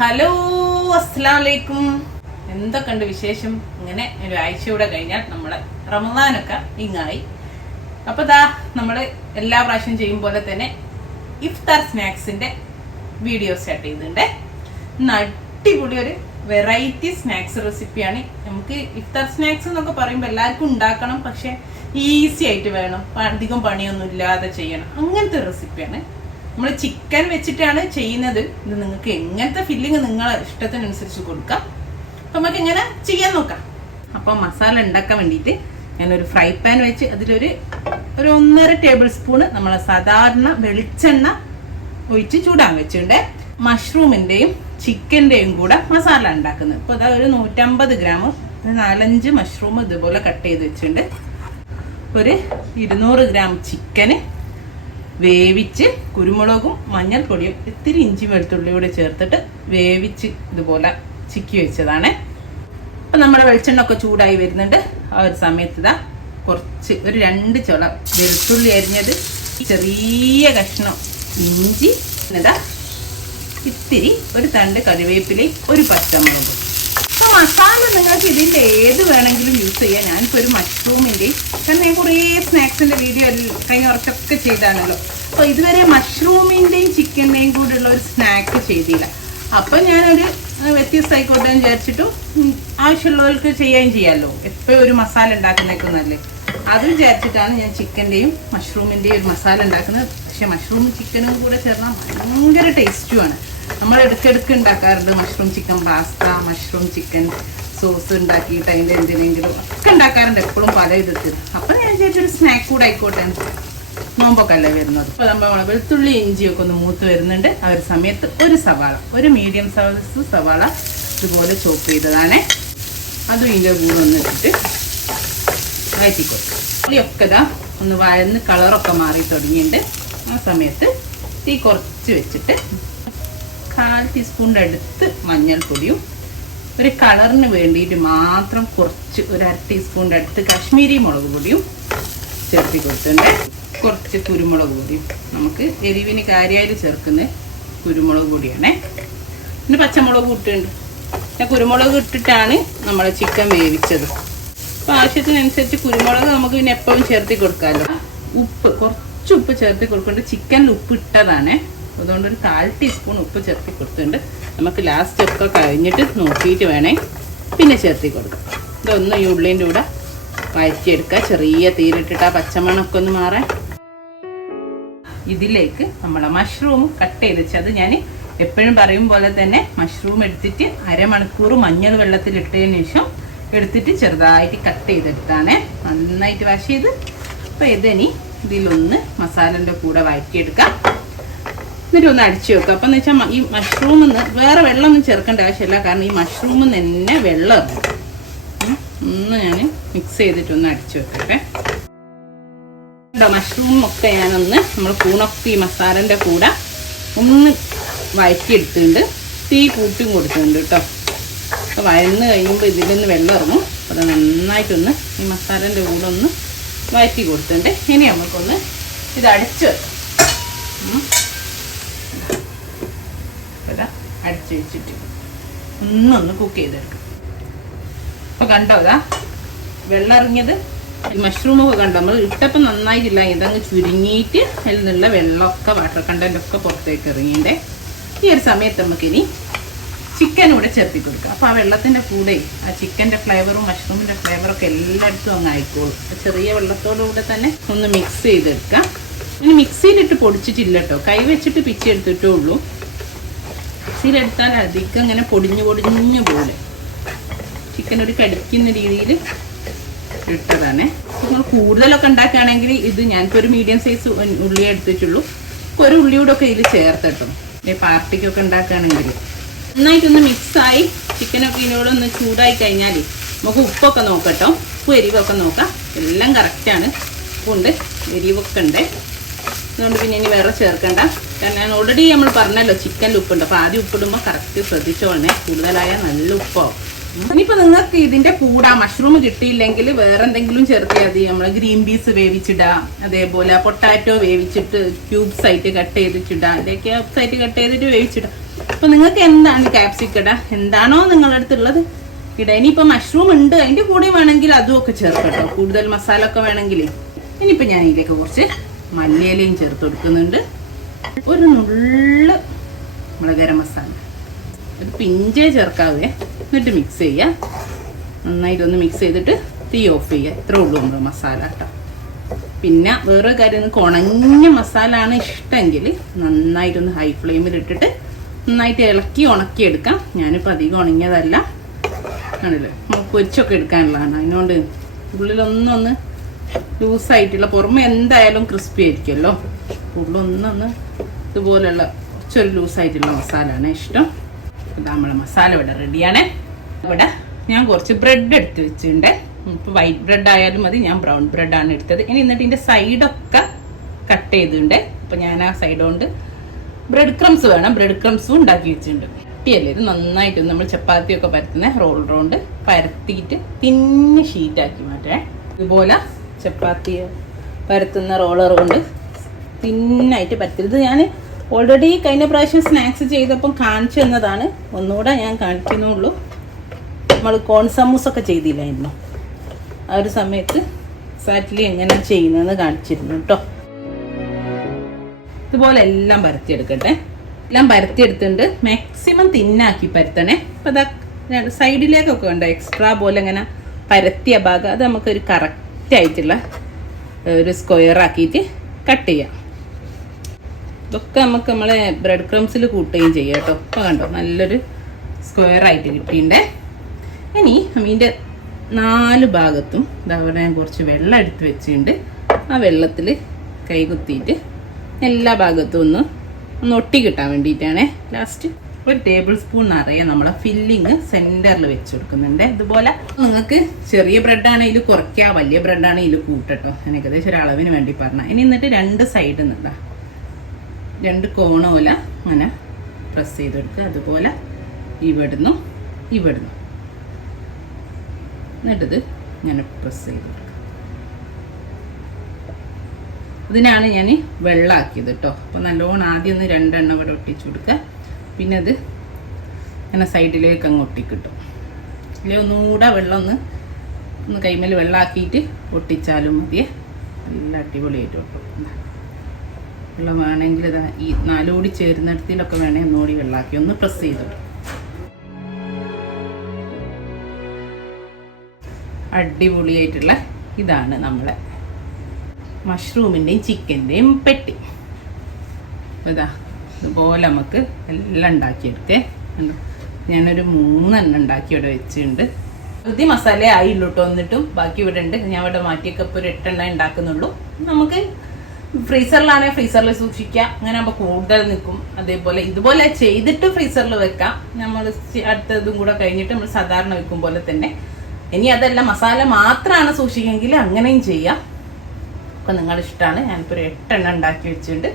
Hello, അസ്സലാമലൈക്കും. എന്തൊക്കെയുണ്ട് വിശേഷം? ഇങ്ങനെ ഒരാഴ്ചയൂടെ കഴിഞ്ഞാൽ നമ്മളെ റമദാനൊക്കെ ഇങ്ങായി. അപ്പോൾ ദാ നമ്മൾ എല്ലാ പ്രാവശ്യം ചെയ്യും പോലെ തന്നെ ഇഫ്താർ സ്നാക്സിന്റെ വീഡിയോ സ്റ്റാർട്ട് ചെയ്തിട്ടുണ്ട്. അടിപൊളി ഒരു വെറൈറ്റി സ്നാക്സ് റെസിപ്പിയാണ്. നമുക്ക് ഇഫ്താർ സ്നാക്സ് എന്നൊക്കെ പറയുമ്പോൾ എല്ലാവർക്കും ഉണ്ടാക്കണം, പക്ഷെ ഈസി ആയിട്ട് വേണം, അധികം പണിയൊന്നും ഇല്ലാതെ ചെയ്യണം. അങ്ങനത്തെ റെസിപ്പിയാണ്. നമ്മൾ ചിക്കൻ വെച്ചിട്ടാണ് ചെയ്യുന്നത്. ഇത് നിങ്ങൾക്ക് എങ്ങനത്തെ ഫില്ലിങ് നിങ്ങളെ ഇഷ്ടത്തിനനുസരിച്ച് കൊടുക്കാം. അപ്പം നമുക്ക് ഇങ്ങനെ ചെയ്യാൻ നോക്കാം. അപ്പം മസാല ഉണ്ടാക്കാൻ വേണ്ടിയിട്ട് ഞാനൊരു ഫ്രൈ പാൻ വെച്ച് അതിലൊരു 1.5 ടേബിൾ സ്പൂണ് നമ്മളെ സാധാരണ വെളിച്ചെണ്ണ ഒഴിച്ച് ചൂടാൻ വെച്ചിട്ടുണ്ട്. മഷ്റൂമിൻ്റെയും ചിക്കൻ്റെയും കൂടെ മസാല ഉണ്ടാക്കുന്നത്. ഇപ്പോൾ അതാ ഒരു 150 ഗ്രാം 4-5 മഷ്റൂം ഇതുപോലെ കട്ട് ചെയ്ത് വെച്ചിട്ടുണ്ട്. ഒരു 200 ഗ്രാം ചിക്കന് വേവിച്ച് കുരുമുളകും മഞ്ഞൾപ്പൊടിയും ഇത്തിരി ഇഞ്ചി വെളുത്തുള്ളി കൂടെ ചേർത്തിട്ട് വേവിച്ച് ഇതുപോലെ ചിക്കി വെച്ചതാണ്. അപ്പം നമ്മുടെ വെളിച്ചെണ്ണ ഒക്കെ ചൂടായി വരുന്നുണ്ട്. ആ ഒരു സമയത്ത് ഇതാ കുറച്ച് ഒരു 2 ചുള വെളുത്തുള്ളി അരിഞ്ഞത്, ചെറിയ കഷ്ണം ഇഞ്ചി, ഇതാ ഇത്തിരി ഒരു തണ്ട് കറിവേപ്പിലയും ഒരു പച്ചമുളകും. അപ്പോൾ മസാല നിങ്ങൾക്ക് ഇതിൻ്റെ ഏത് വേണമെങ്കിലും യൂസ് ചെയ്യാം. ഞാനിപ്പോൾ ഒരു മഷ്റൂമിൻ്റെയും, കാരണം ഞാൻ കുറേ സ്നാക്സിൻ്റെ വീഡിയോ കഴിഞ്ഞ കുറച്ചൊക്കെ ചെയ്താണല്ലോ. അപ്പോൾ ഇതുവരെ മഷ്റൂമിൻ്റെയും ചിക്കൻ്റെയും കൂടെയുള്ള ഒരു സ്നാക്ക് ചെയ്തില്ല. അപ്പം ഞാനൊരു വ്യത്യസ്തമായിക്കോട്ടെ എന്ന് വിചാരിച്ചിട്ടു ആവശ്യമുള്ളവർക്ക് ചെയ്യുകയും ചെയ്യാമല്ലോ. എപ്പോഴും ഒരു മസാല ഉണ്ടാക്കുന്നേക്കും നല്ലേ, അത് വിചാരിച്ചിട്ടാണ് ഞാൻ ചിക്കൻ്റെയും മഷ്റൂമിൻ്റെയും ഒരു മസാല ഉണ്ടാക്കുന്നത്. പക്ഷെ മഷ്റൂമും ചിക്കനും കൂടെ ചേർന്നാൽ ഭയങ്കര ടേസ്റ്റുമാണ്. നമ്മൾ ഇടയ്ക്കിടയ്ക്ക് ഉണ്ടാക്കാറുണ്ട് mushroom chicken pasta, mushroom chicken sauce ഉണ്ടാക്കിയിട്ട് അതിൻ്റെ എന്തിനെങ്കിലും ഒക്കെ ഉണ്ടാക്കാറുണ്ട്, എപ്പോഴും പല വിധത്തിൽ. അപ്പം ഞാൻ വിചാരിച്ചൊരു സ്നാക്ക് കൂടെ ആയിക്കോട്ടെ, നോമ്പൊക്കെ അല്ലേ വരുന്നത്. അപ്പോൾ നമ്മൾ വെളുത്തുള്ളി ഇഞ്ചിയൊക്കെ ഒന്ന് മൂത്ത് വരുന്നുണ്ട്. ആ ഒരു സമയത്ത് ഒരു സവാള, ഒരു മീഡിയം സൈസ് സവാള ഇതുപോലെ ചോപ്പ് ചെയ്തതാണ്, അതും ഇതിൻ്റെ കൂടെ ഒന്ന് ഇട്ടിട്ട് വഴറ്റിക്കൊടുക്കും. ഉള്ളിയൊക്കെ ഇതാ ഒന്ന് വഴന്ന് കളറൊക്കെ മാറി തുടങ്ങിയിട്ടുണ്ട്. ആ സമയത്ത് തീ കുറച്ച് വെച്ചിട്ട് 1/4 ടീസ്പൂണിൻ്റെ അടുത്ത് മഞ്ഞൾപ്പൊടിയും ഒരു കളറിന് വേണ്ടിയിട്ട് മാത്രം കുറച്ച് ഒരു 1/2 ടീസ്പൂണിൻ്റെ അടുത്ത് കാശ്മീരി മുളക് പൊടിയും ചേർത്തി കൊടുത്തിട്ടുണ്ട്. കുറച്ച് കുരുമുളക് പൊടിയും, നമുക്ക് എരിവിന് കാര്യമായിട്ട് ചേർക്കുന്ന കുരുമുളക് പൊടിയാണേ. പിന്നെ പച്ചമുളക് ഇട്ടിട്ടുണ്ട്. പിന്നെ കുരുമുളക് ഇട്ടിട്ടാണ് നമ്മൾ ചിക്കൻ വേവിച്ചത്. അപ്പോൾ ആവശ്യത്തിനനുസരിച്ച് കുരുമുളക് നമുക്ക് പിന്നെ എപ്പോഴും ചേർത്തി കൊടുക്കാമല്ലോ. ഉപ്പ് കുറച്ച് ഉപ്പ് ചേർത്തി കൊടുക്കുന്നുണ്ട്. ചിക്കനിൽ ഉപ്പ് ഇട്ടതാണ്, അതുകൊണ്ട് ഒരു 1/4 ടീസ്പൂൺ ഉപ്പ് ചേർത്തി കൊടുത്തിട്ടുണ്ട്. നമുക്ക് ലാസ്റ്റ് ഒക്കെ കഴിഞ്ഞിട്ട് നോക്കിയിട്ട് വേണേ പിന്നെ ചേർത്തി കൊടുക്കാം. ഇതൊന്ന് ഈ ഉള്ളിൻ്റെ കൂടെ വഴറ്റിയെടുക്കുക, ചെറിയ തീരിട്ടിട്ട് ആ പച്ചമണമൊക്കെ ഒന്ന് മാറാൻ. ഇതിലേക്ക് നമ്മളെ മഷ്റൂം കട്ട് ചെയ്ത് വെച്ചത് ഞാൻ എപ്പോഴും പറയും പോലെ തന്നെ മഷ്റൂം എടുത്തിട്ട് അരമണിക്കൂർ മഞ്ഞൾ വെള്ളത്തിൽ ഇട്ടതിന് ശേഷം എടുത്തിട്ട് ചെറുതായിട്ട് കട്ട് ചെയ്തെടുത്താണ്, നന്നായിട്ട് വാഷ് ചെയ്ത്. അപ്പോൾ ഇതിനി ഇതിലൊന്ന് മസാലൻ്റെ കൂടെ വഴറ്റിയെടുക്കാം, എന്നിട്ട് ഒന്ന് അടിച്ചു വെക്കുക. അപ്പം എന്ന് വെച്ചാൽ ഈ മഷ്റൂമിൽ നിന്ന് വേറെ വെള്ളമൊന്നും ചേർക്കേണ്ട ആവശ്യമില്ല, കാരണം ഈ മഷ്റൂമിൽ നിന്ന് തന്നെ വെള്ളം ഒന്ന് ഞാൻ മിക്സ് ചെയ്തിട്ടൊന്ന് അടിച്ചു വെക്കട്ടെ. മഷ്റൂമൊക്കെ ഞാനൊന്ന് നമ്മൾ കൂണൊക്കെ ഈ മസാലൻ്റെ കൂടെ ഒന്ന് വഴറ്റിയെടുത്തിട്ടുണ്ട്. തീ കൂട്ടിയും കൊടുത്തിട്ടുണ്ട് കേട്ടോ. അപ്പോൾ വഴന്ന് കഴിയുമ്പോൾ ഇതിൽ നിന്ന് വെള്ളം ഇറങ്ങും. അത് നന്നായിട്ടൊന്ന് ഈ മസാലൻ്റെ കൂടെ ഒന്ന് വഴറ്റി കൊടുത്തിട്ടുണ്ട്. ഇനി നമുക്കൊന്ന് ഇത് അടിച്ച് വെക്കാം. അടിച്ച് വെച്ചിട്ട് ഒന്നൊന്ന് കുക്ക് ചെയ്തെടുക്കും. അപ്പോൾ കണ്ടോ ഇതാ വെള്ളം ഇറങ്ങിയത്. ഈ മഷ്റൂമൊക്കെ കണ്ടോ, നമ്മൾ ഇട്ടപ്പം നന്നായിട്ടില്ല, ഇതങ്ങ് ചുരുങ്ങിയിട്ട് അതിൽ നിന്നുള്ള വെള്ളമൊക്കെ വാട്ടർ കണ്ടൻ്റൊക്കെ പുറത്തേക്ക് ഇറങ്ങിയിട്ട്. ഈ ഒരു സമയത്ത് നമുക്കിനി ചിക്കൻ കൂടെ ചേർത്തി കൊടുക്കാം. അപ്പോൾ ആ വെള്ളത്തിൻ്റെ കൂടെ ആ ചിക്കൻ്റെ ഫ്ലേവറും മഷ്റൂമിൻ്റെ ഫ്ലേവറൊക്കെ എല്ലായിടത്തും അങ്ങ് ആയിക്കോളും. ചെറിയ വെള്ളത്തോടുകൂടെ തന്നെ ഒന്ന് മിക്സ് ചെയ്തെടുക്കാം. ഇനി മിക്സിയിലിട്ട് പൊടിച്ചിട്ടില്ല കേട്ടോ, കൈ വെച്ചിട്ട് പിച്ചെടുത്തിട്ടേ ഉള്ളൂ. മിക്സിയിലെടുത്താൽ അധികം ഇങ്ങനെ പൊടിഞ്ഞു പോലെ ചിക്കൻ ഒരു കടിക്കുന്ന രീതിയിൽ ഇട്ടതാണ്. നിങ്ങൾ കൂടുതലൊക്കെ ഉണ്ടാക്കുകയാണെങ്കിൽ ഇത് ഞാനിപ്പോൾ ഒരു മീഡിയം സൈസ് ഉള്ളി എടുത്തിട്ടുള്ളൂ. ഒരു ഉള്ളിയൂടെ ഒക്കെ ഇതിൽ ചേർത്തിട്ടോ, പാർട്ടിക്കൊക്കെ ഉണ്ടാക്കുകയാണെങ്കിൽ. നന്നായിട്ടൊന്ന് മിക്സായി ചിക്കനൊക്കെ ഇതിനോട് ഒന്ന് ചൂടായി കഴിഞ്ഞാൽ നമുക്ക് ഉപ്പൊക്കെ നോക്കട്ടോ, ഉപ്പ് എരിവൊക്കെ നോക്കാം. എല്ലാം കറക്റ്റാണ്, ഉപ്പുണ്ട് എരിവൊക്കെ ഉണ്ട്. അതുകൊണ്ട് പിന്നെ ഇനി വേറെ ചേർക്കണ്ട, കാരണം ഞാൻ ഓൾറെഡി നമ്മൾ പറഞ്ഞല്ലോ ചിക്കനിൽ ഉപ്പുണ്ട്. അപ്പോൾ ആദ്യം ഉപ്പിടുമ്പോൾ കറക്റ്റ് ശ്രദ്ധിച്ചോളണേ, കൂടുതലായാൽ നല്ല ഉപ്പാവും. ഇനിയിപ്പോൾ നിങ്ങൾക്ക് ഇതിൻ്റെ കൂടെ മഷ്റൂം കിട്ടിയില്ലെങ്കിൽ വേറെ എന്തെങ്കിലും ചേർത്തിയാൽ മതി. നമ്മൾ ഗ്രീൻ പീസ് വേവിച്ചിടാം, അതേപോലെ പൊട്ടാറ്റോ വേവിച്ചിട്ട് ക്യൂബ്സ് ആയിട്ട് കട്ട് ചെയ്തിട്ടിടാം, അല്ലെങ്കിൽ ക്യൂബ്സ് ആയിട്ട് കട്ട് ചെയ്തിട്ട് വേവിച്ചിടാം. അപ്പോൾ നിങ്ങൾക്ക് എന്താണ് ക്യാപ്സിക്കട എന്താണോ നിങ്ങളുടെ അടുത്തുള്ളത് ഇട. ഇനിയിപ്പോൾ മഷ്റൂം ഉണ്ട്, അതിൻ്റെ കൂടെ വേണമെങ്കിൽ അതും ഒക്കെ ചേർക്കട്ടോ, കൂടുതൽ മസാല ഒക്കെ വേണമെങ്കിൽ. ഇനിയിപ്പോൾ ഞാൻ ഇതിലേക്ക് കുറച്ച് മല്ലിയിലയും ചേർത്ത് കൊടുക്കുന്നുണ്ട്. ഒരു നുള്ള് നമ്മളെ ഗരം മസാല, ഒരു പിഞ്ചേ ചേർക്കാവേ. എന്നിട്ട് മിക്സ് ചെയ്യുക, നന്നായിട്ടൊന്ന് മിക്സ് ചെയ്തിട്ട് തീ ഓഫ് ചെയ്യുക. ഇത്രേ ഉള്ളൂ നമ്മുടെ മസാല കേട്ടോ. പിന്നെ വേറെ കാര്യം, നിങ്ങൾക്ക് ഉണങ്ങിയ മസാല ആണ് ഇഷ്ടമെങ്കിൽ നന്നായിട്ടൊന്ന് ഹൈ ഫ്ലെയിമിൽ ഇട്ടിട്ട് നന്നായിട്ട് ഇളക്കി ഉണക്കിയെടുക്കാം. ഞാനിപ്പോൾ അധികം ഉണങ്ങിയതല്ല, ആണല്ലോ പൊരിച്ചൊക്കെ എടുക്കാനുള്ളതാണ്. അതിനോണ്ട് ഉള്ളിലൊന്നൊന്ന് ലൂസായിട്ടുള്ള, പുറമെ എന്തായാലും ക്രിസ്പി ആയിരിക്കുമല്ലോ, ഉള്ളൊന്നൊന്ന് ഇതുപോലുള്ള കുറച്ചൊരു ലൂസായിട്ടുള്ള മസാലയാണ് ഇഷ്ടം. ഇതാ നമ്മളെ മസാല ഇവിടെ റെഡിയാണ്. ഇവിടെ ഞാൻ കുറച്ച് ബ്രെഡ് എടുത്ത് വെച്ചിട്ടുണ്ട്. ഇപ്പോൾ വൈറ്റ് ബ്രെഡ് ആയാലും മതി, ഞാൻ ബ്രൗൺ ബ്രെഡാണ് എടുത്തത്. ഇനി എന്നിട്ട് ഇതിൻ്റെ സൈഡൊക്കെ കട്ട് ചെയ്തിട്ടുണ്ട്. അപ്പോൾ ഞാൻ ആ സൈഡ് കൊണ്ട് ബ്രെഡ് ക്രംസ് വേണം, ബ്രെഡ് ക്രംസും ഉണ്ടാക്കി വെച്ചിട്ടുണ്ട്. കുട്ടിയല്ലേ ഇത്, നന്നായിട്ട് നമ്മൾ ചപ്പാത്തിയൊക്കെ പരത്തുന്ന റോൾ റൗണ്ട് പരത്തിയിട്ട് തിന്ന് ഷീറ്റാക്കി മാറ്റേ. ഇതുപോലെ ചപ്പാത്തി പരത്തുന്ന റോളർ കൊണ്ട് തിന്നായിട്ട് പരത്തരുത്. ഞാൻ ഓൾറെഡി കഴിഞ്ഞ പ്രാവശ്യം സ്നാക്സ് ചെയ്തപ്പം കാണിച്ചു തന്നതാണ്, ഒന്നുകൂടെ ഞാൻ കാണിക്കുന്നുള്ളൂ. നമ്മൾ കോൺ സമൂസൊക്കെ ചെയ്തില്ലായിരുന്നു, ആ ഒരു സമയത്ത് എക്സാക്ട്ലി എങ്ങനെ ചെയ്യുന്നതെന്ന് കാണിച്ചിരുന്നു കേട്ടോ. ഇതുപോലെ എല്ലാം പരത്തിയെടുക്കട്ടെ. എല്ലാം പരത്തിയെടുത്തിട്ടുണ്ട്. മാക്സിമം തിന്നാക്കി പരത്തണേ. അപ്പോൾ അതാ സൈഡിലേക്കൊക്കെ ഉണ്ട് എക്സ്ട്രാ പോലെ ഇങ്ങനെ പരത്തിയ ഭാഗം, അത് നമുക്കൊരു കറക്റ്റായിട്ടുള്ള ഒരു സ്ക്വയർ ആക്കിയിട്ട് കട്ട് ചെയ്യാം. ഇതൊക്കെ നമുക്ക് നമ്മളെ ബ്രെഡ് ക്രംസിൽ കൂട്ടുകയും ചെയ്യാം കേട്ടോ. അപ്പോൾ കണ്ടോ നല്ലൊരു സ്ക്വയർ ആയിട്ട് കിട്ടിയിട്ടുണ്ട്. ഇനി ഇതിൻ്റെ 4 ഭാഗത്തും ഇതവിടെ ഞാൻ കുറച്ച് വെള്ളം എടുത്ത് വെച്ചിട്ടുണ്ട്. ആ വെള്ളത്തിൽ കൈ കുത്തിയിട്ട് എല്ലാ ഭാഗത്തും ഒന്ന് ഒട്ടി കിട്ടാൻ വേണ്ടിയിട്ടാണ്. ലാസ്റ്റ് ഒരു ടേബിൾ സ്പൂൺ നിറയെ നമ്മളെ ഫില്ലിങ് സെൻറ്ററിൽ വെച്ച് കൊടുക്കുന്നുണ്ട്. ഇതുപോലെ നിങ്ങൾക്ക് ചെറിയ ബ്രെഡാണെങ്കിൽ കുറയ്ക്കുക, വലിയ ബ്രെഡാണെങ്കിൽ കൂട്ടട്ടോ. ഞാൻ ഏകദേശം ഒരു അളവിന് വേണ്ടി പറഞ്ഞ. ഇനി എന്നിട്ട് 2 സൈഡിൽ നിന്നുണ്ടാ 2 കോണ പോലെ അങ്ങനെ പ്രസ് ചെയ്ത് കൊടുക്കുക. അതുപോലെ ഇവിടുന്നു ഇവിടുന്നു എന്നിട്ടത് ഞാൻ പ്രസ് ചെയ്ത് കൊടുക്കുക. ഇതിനാണ് ഞാൻ വെള്ളമാക്കിയത് കേട്ടോ. അപ്പോൾ നല്ലോണം ആദ്യം ഒന്ന് 2 എണ്ണം ഇവിടെ ഒട്ടിച്ചു കൊടുക്കുക. പിന്നെ അത് അങ്ങനെ സൈഡിലേക്ക് അങ്ങ് ഒട്ടിക്കിട്ടും. ഇല്ലേ ഒന്നുകൂടെ വെള്ളം ഒന്ന് കൈമേൽ വെള്ളമാക്കിയിട്ട് ഒട്ടിച്ചാലും മതിയേ. നല്ല അടിപൊളിയായിട്ട് ഒട്ടും. വെള്ളം വേണമെങ്കിൽ ഇതാ ഈ 4 കൂടി ചേരുന്നിടത്തിലൊക്കെ വേണമെങ്കിൽ ഒന്നുകൂടി വെള്ളമാക്കി ഒന്ന് പ്രസ് ചെയ്ത് കൊടുക്കും. അടിപൊളിയായിട്ടുള്ള ഇതാണ് നമ്മളെ മഷ്റൂമിൻ്റെയും ചിക്കൻ്റെയും പെട്ടി. ഇതാ ഇതുപോലെ നമുക്ക് എല്ലാം ഉണ്ടാക്കിയെടുക്കേ. ഞാനൊരു 3 എണ്ണം ഉണ്ടാക്കി ഇവിടെ വെച്ചിട്ടുണ്ട്. പകുതി മസാല ആയില്ലോ കേട്ടോ. എന്നിട്ടും ബാക്കി ഇവിടെ ഉണ്ട്. ഞാൻ ഇവിടെ മാറ്റിയൊക്കെ ഇപ്പോൾ ഒരു 8 എണ്ണം ഉണ്ടാക്കുന്നുള്ളൂ. നമുക്ക് ഫ്രീസറിലാണെങ്കിൽ ഫ്രീസറിൽ സൂക്ഷിക്കാം, അങ്ങനെ ആകുമ്പോൾ കൂടുതൽ നിൽക്കും. അതേപോലെ ഇതുപോലെ ചെയ്തിട്ട് ഫ്രീസറിൽ വെക്കാം. നമ്മൾ അടുത്തതും കൂടെ കഴിഞ്ഞിട്ട് നമ്മൾ സാധാരണ വെക്കും പോലെ തന്നെ. ഇനി അതല്ല മസാല മാത്രമാണ് സൂക്ഷിക്കെങ്കിൽ അങ്ങനെയും ചെയ്യാം. അപ്പം നിങ്ങളുടെ ഇഷ്ടമാണ്. ഞാനിപ്പോൾ ഒരു 8 എണ്ണം ഉണ്ടാക്കി വെച്ചിട്ടുണ്ട്.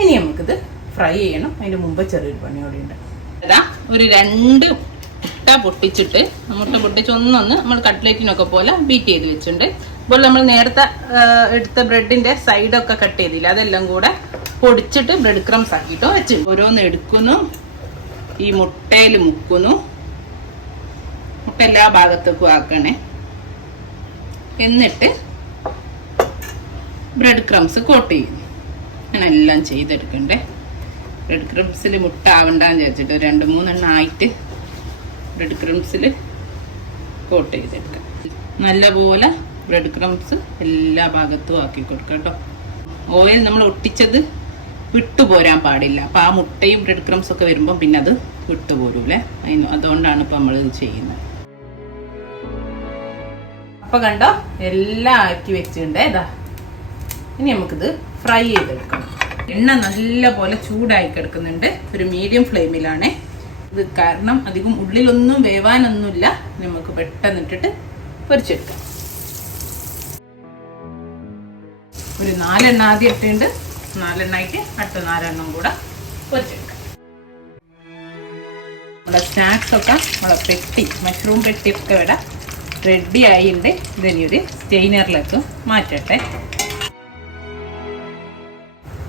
ഇനി നമുക്കിത് ഫ്രൈ ചെയ്യണം. അതിൻ്റെ മുമ്പ് ചെറിയൊരു പണിയോടെ ഉണ്ട്. അതാ ഒരു 2 മുട്ട പൊട്ടിച്ചിട്ട്, മുട്ട പൊട്ടിച്ച് ഒന്നൊന്ന് നമ്മൾ കട്ട്ലേറ്റിനൊക്കെ പോലെ ബീറ്റ് ചെയ്ത് വെച്ചിട്ടുണ്ട്. ഇപ്പോൾ നമ്മൾ നേരത്തെ എടുത്ത ബ്രെഡിൻ്റെ സൈഡൊക്കെ കട്ട് ചെയ്തില്ല, അതെല്ലാം കൂടെ പൊടിച്ചിട്ട് ബ്രെഡ് ക്രംസ് ആക്കിയിട്ടോ വെച്ചിട്ടുണ്ട്. ഓരോന്ന് എടുക്കുന്നു, ഈ മുട്ടയിൽ മുക്കുന്നു. മുട്ട എല്ലാ ഭാഗത്തേക്കും ആക്കണേ. എന്നിട്ട് ബ്രെഡ് ക്രംസ് കോട്ട് ചെയ്യുന്നു. അങ്ങനെ എല്ലാം ചെയ്തെടുക്കണ്ടേ. ബ്രെഡ് ക്രംസിൽ മുട്ട ആവണ്ടെന്ന് വിചാരിച്ചിട്ട് 2-3 എണ്ണം ആയിട്ട് ബ്രെഡ് ക്രംസിൽ കോട്ട് ചെയ്തെടുക്കാം. നല്ലപോലെ ബ്രെഡ് ക്രംസ് എല്ലാ ഭാഗത്തും ആക്കി കൊടുക്കാം കേട്ടോ. ഓയിൽ നമ്മൾ ഒട്ടിച്ചത് വിട്ടുപോരാൻ പാടില്ല. അപ്പം ആ മുട്ടയും ബ്രെഡ് ക്രംസ് ഒക്കെ വരുമ്പം പിന്നെ അത് വിട്ടുപോരൂലേ. അതുകൊണ്ടാണ് ഇപ്പം നമ്മളിത് ചെയ്യുന്നത്. അപ്പം കണ്ടോ എല്ലാം ആക്കി വെച്ചിട്ടുണ്ട്. ഇതാ ഇനി നമുക്കിത് ഫ്രൈ ചെയ്തെടുക്കണം. എണ്ണ നല്ല പോലെ ചൂടായി കിടക്കുന്നുണ്ട്. ഒരു മീഡിയം ഫ്ലെയിമിലാണ് ഇത്. കാരണം അധികം ഉള്ളിലൊന്നും വേവാനൊന്നുമില്ല. നമുക്ക് പെട്ടെന്ന് ഇട്ടിട്ട് പൊരിച്ചെടുക്കാം. ഒരു 4 എണ്ണ ആദ്യം ഇട്ടിട്ടുണ്ട്. 4 എണ്ണായിട്ട് അടുത്ത 4 എണ്ണം കൂടെ പൊരിച്ചെടുക്കാം. നമ്മുടെ സ്നാക്സൊക്കെ നമ്മളെ പെട്ടി, മഷ്റൂം പെട്ടിയൊക്കെ ഇവിടെ റെഡി ആയിട്ടുണ്ട്. ഇതിനി ഒരു സ്റ്റെയിനറിലേക്ക് മാറ്റട്ടെ.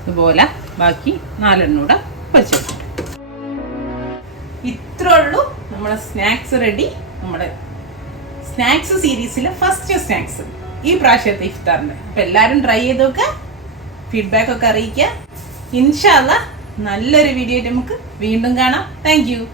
ഇതുപോലെ ബാക്കി 4 എണ്ണം കൂടെ പൊരിച്ചെടുക്കാം. ഇത്രേ ഉള്ളൂ നമ്മുടെ സ്നാക്സ് റെഡി. നമ്മുടെ സ്നാക്സ് സീരീസിലെ ഫസ്റ്റ് സ്നാക്സ് ഈ പ്രാവശ്യത്തെ ഇഫ്താറിന്റെ. അപ്പൊ എല്ലാരും ട്രൈ ചെയ്ത് നോക്കുക, ഫീഡ്ബാക്ക് ഒക്കെ അറിയിക്കുക. ഇൻഷാ അല്ലാഹ് നല്ലൊരു വീഡിയോ ആയിട്ട് നമുക്ക് വീണ്ടും കാണാം. Thank you.